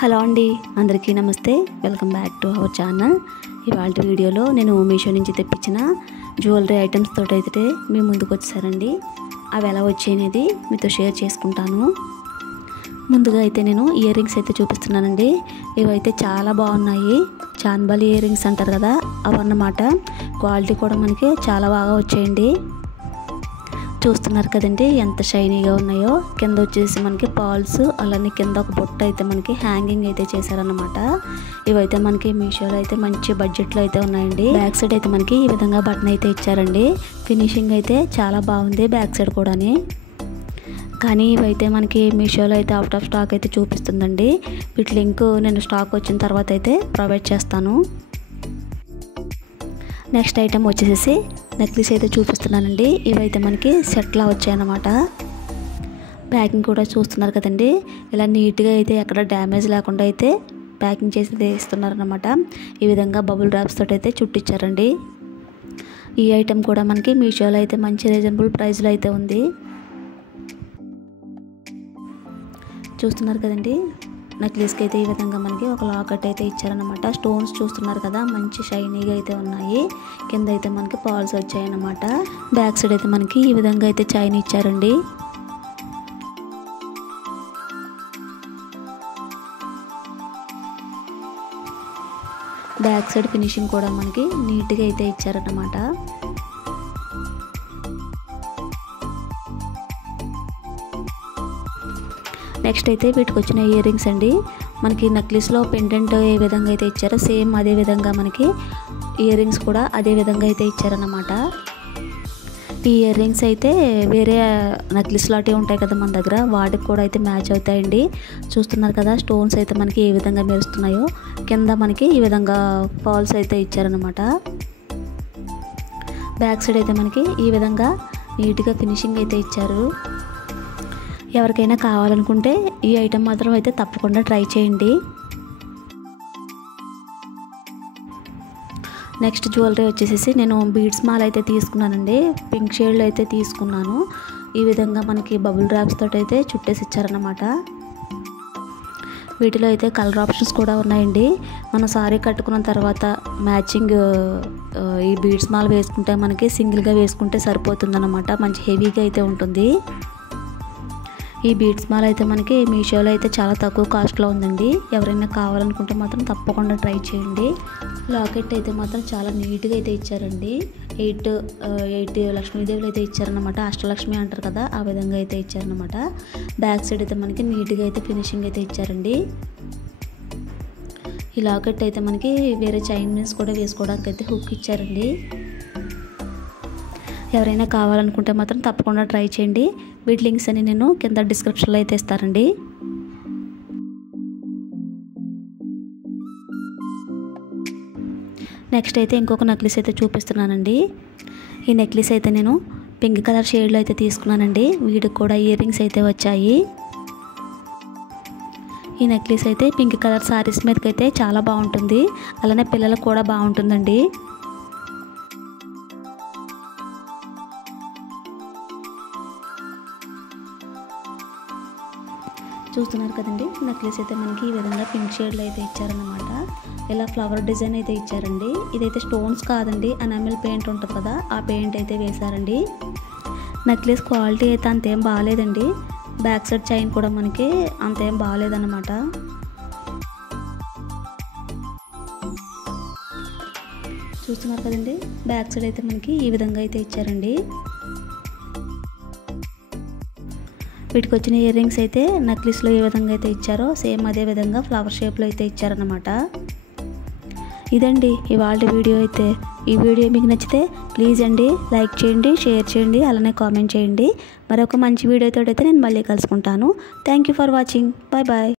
Hello అండి, అందరికీ నమస్తే. Welcome back to our channel. ఇవాళ వీడియోలో నేను మీషో నుంచి తెప్పించిన జ్యువెలరీ ఐటమ్స్ తోటి అయితే మీ ముందుకు వచ్చారండి. అవి ఎలా వచ్చాయనేది మీతో షేర్ చేసుకుంటాను. ముందుగా అయితే నేను ఇయర్ రింగ్స్ అయితే చూపిస్తున్నానండి. ఇవైతే చాలా బాగున్నాయి. చాన్బాలి ఇయర్ రింగ్స్ అంటారు కదా, అవన్నమాట. క్వాలిటీ కూడా మనకి చాలా బాగా వచ్చాయండి. చూస్తున్నారు కదండి ఎంత షైనీగా ఉన్నాయో. కింద వచ్చేసి మనకి పాల్స్, అలానే కింద ఒక బొట్ట అయితే మనకి హ్యాంగింగ్ అయితే చేశారనమాట. ఇవైతే మనకి మీషోలో అయితే మంచి బడ్జెట్లో అయితే ఉన్నాయండి. బ్యాక్ సైడ్ అయితే మనకి ఈ విధంగా బటన్ అయితే ఇచ్చారండి. ఫినిషింగ్ అయితే చాలా బాగుంది బ్యాక్ సైడ్ కూడాని. కానీ ఇవైతే మనకి మీషోలో అయితే అవుట్ ఆఫ్ స్టాక్ అయితే చూపిస్తుందండి. వీటి లింక్ నేను స్టాక్ వచ్చిన తర్వాత అయితే ప్రొవైడ్ చేస్తాను. నెక్స్ట్ ఐటమ్ వచ్చేసి నెక్లెస్ అయితే చూపిస్తున్నానండి. ఇవైతే మనకి సెట్లా వచ్చాయన్నమాట. ప్యాకింగ్ కూడా చూస్తున్నారు కదండి. ఇలా నీట్గా అయితే ఎక్కడ డ్యామేజ్ లేకుండా అయితే ప్యాకింగ్ చేసి ఇస్తున్నారనమాట. ఈ విధంగా బబుల్ ర్యాప్స్ తోటి అయితే చుట్టించారండి. ఈ ఐటెం కూడా మనకి మీషోలో అయితే మంచి రీజనబుల్ ప్రైస్లో అయితే ఉంది. చూస్తున్నారు కదండి. నెక్లెస్కి అయితే ఈ విధంగా మనకి ఒక లాకెట్ అయితే ఇచ్చారనమాట. స్టోన్స్ చూస్తున్నారు కదా, మంచి షైనీగా అయితే ఉన్నాయి. కింద అయితే మనకి పాల్స్ వచ్చాయన్నమాట. బ్యాక్ సైడ్ అయితే మనకి ఈ విధంగా అయితే చైన్ ఇచ్చారండి. బ్యాక్ సైడ్ ఫినిషింగ్ కూడా మనకి నీట్గా అయితే ఇచ్చారన్నమాట. నెక్స్ట్ అయితే వీటికి వచ్చిన ఇయర్ రింగ్స్ అండి. మనకి నెక్లెస్లో పెండెంట్ ఏ విధంగా అయితే ఇచ్చారో సేమ్ అదే విధంగా మనకి ఇయర్ రింగ్స్ కూడా అదే విధంగా అయితే ఇచ్చారన్నమాట. ఈ ఇయర్ రింగ్స్ అయితే వేరే నెక్లెస్ లాంటివి ఉంటాయి కదా మన దగ్గర, వాటికి కూడా అయితే మ్యాచ్ అవుతాయండి. చూస్తున్నారు కదా, స్టోన్స్ అయితే మనకి ఏ విధంగా మెరుస్తున్నాయో. కింద మనకి ఈ విధంగా పాల్స్ అయితే ఇచ్చారన్నమాట. బ్యాక్ సైడ్ అయితే మనకి ఈ విధంగా నీట్గా ఫినిషింగ్ అయితే ఇచ్చారు. ఎవరికైనా కావాలనుకుంటే ఈ ఐటెం మాత్రం అయితే తప్పకుండా ట్రై చేయండి. నెక్స్ట్ జ్యువెలరీ వచ్చేసి నేను బీడ్స్ మాల అయితే తీసుకున్నానండి. పింక్ షేడ్లో అయితే తీసుకున్నాను. ఈ విధంగా మనకి బబుల్ ర్యాప్స్ తోటి అయితే చుట్టేసి ఇచ్చారన్నమాట. వీటిలో అయితే కలర్ ఆప్షన్స్ కూడా ఉన్నాయండి. మనం సారీ కట్టుకున్న తర్వాత మ్యాచింగ్ ఈ బీడ్స్ మాల వేసుకుంటే మనకి సింగిల్గా వేసుకుంటే సరిపోతుందన్నమాట. మంచి హెవీగా అయితే ఉంటుంది. ఈ బీడ్స్ మాల అయితే మనకి మీషోలో అయితే చాలా తక్కువ కాస్ట్లో ఉందండి. ఎవరైనా కావాలనుకుంటే మాత్రం తప్పకుండా ట్రై చేయండి. లాకెట్ అయితే మాత్రం చాలా నీట్గా అయితే ఇచ్చారండి. ఎయిట్ లక్ష్మీదేవులు అయితే ఇచ్చారనమాట. అష్టలక్ష్మి అంటారు కదా, ఆ విధంగా అయితే ఇచ్చారనమాట. బ్యాక్ సైడ్ అయితే మనకి నీట్గా అయితే ఫినిషింగ్ అయితే ఇచ్చారండి. ఈ లాకెట్ అయితే మనకి వేరే చైన్స్ కూడా వేసుకోవడానికి అయితే హుక్ ఇచ్చారండి. ఎవరైనా కావాలనుకుంటే మాత్రం తప్పకుండా ట్రై చేయండి. వీటి లింక్స్ అని నేను కింద డిస్క్రిప్షన్లో అయితే ఇస్తారండి. నెక్స్ట్ అయితే ఇంకొక నెక్లెస్ అయితే చూపిస్తున్నానండి. ఈ నెక్లెస్ అయితే నేను పింక్ కలర్ షేడ్లో అయితే తీసుకున్నానండి. వీటికి కూడా ఇయర్ రింగ్స్ అయితే వచ్చాయి. ఈ నెక్లెస్ అయితే పింక్ కలర్ సారీస్ మీదకి అయితే చాలా బాగుంటుంది. అలానే పిల్లలకు కూడా బాగుంటుందండి. చూస్తున్నారు కదండి, నెక్లెస్ అయితే మనకి ఈ విధంగా పింక్ షేడ్లో అయితే ఇచ్చారన్నమాట. ఇలా ఫ్లవర్ డిజైన్ అయితే ఇచ్చారండి. ఇదైతే స్టోన్స్ కాదండి, ఎనామిల్ పెయింట్ ఉంటుంది కదా, ఆ పెయింట్ అయితే వేశారండి. నెక్లెస్ క్వాలిటీ అయితే అంతేం బాగాలేదండి. బ్యాక్ సైడ్ చైన్ కూడా మనకి అంతేం బాగాలేదన్నమాట. చూస్తున్నారు కదండి, బ్యాక్ సైడ్ అయితే మనకి ఈ విధంగా అయితే ఇచ్చారండి. వీటికి వచ్చిన ఇయర్ రింగ్స్ అయితే నెక్లెస్లో ఏ విధంగా అయితే ఇచ్చారో సేమ్ అదే విధంగా ఫ్లవర్ షేప్లో అయితే ఇచ్చారన్నమాట. ఇదండి ఇవాళ వీడియో అయితే. ఈ వీడియో మీకు నచ్చితే ప్లీజ్ అండి లైక్ చేయండి, షేర్ చేయండి, అలానే కామెంట్ చేయండి. మరొక మంచి వీడియోతో అయితే నేను మళ్ళీ కలుసుకుంటాను. Thank you for watching. Bye bye.